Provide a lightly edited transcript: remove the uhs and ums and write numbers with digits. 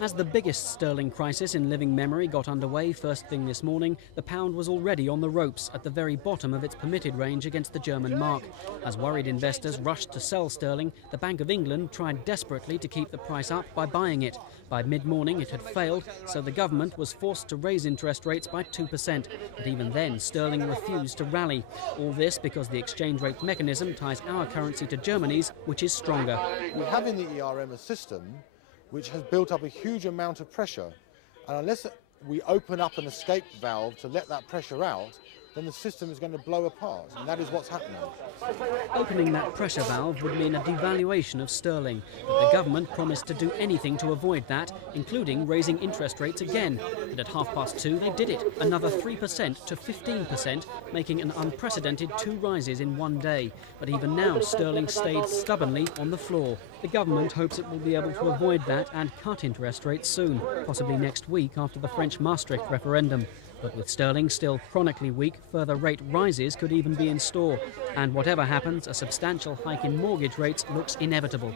As the biggest sterling crisis in living memory got underway first thing this morning, the pound was already on the ropes at the very bottom of its permitted range against the German mark. As worried investors rushed to sell sterling, the Bank of England tried desperately to keep the price up by buying it. By mid-morning it had failed, so the government was forced to raise interest rates by 2%. But even then, sterling refused to rally. All this because the exchange rate mechanism ties our currency to Germany's, which is stronger. We have in the ERM a system which has built up a huge amount of pressure, and unless we open up an escape valve to let that pressure out, then the system is going to blow apart, and that is what's happening. Opening that pressure valve would mean a devaluation of sterling, but the government promised to do anything to avoid that, including raising interest rates again. And at 2:30 they did it, another 3% to 15%, making an unprecedented 2 rises in one day. But even now, sterling stayed stubbornly on the floor. The government hopes it will be able to avoid that and cut interest rates soon, possibly next week after the French Maastricht referendum. But with sterling still chronically weak, further rate rises could even be in store. And whatever happens, a substantial hike in mortgage rates looks inevitable.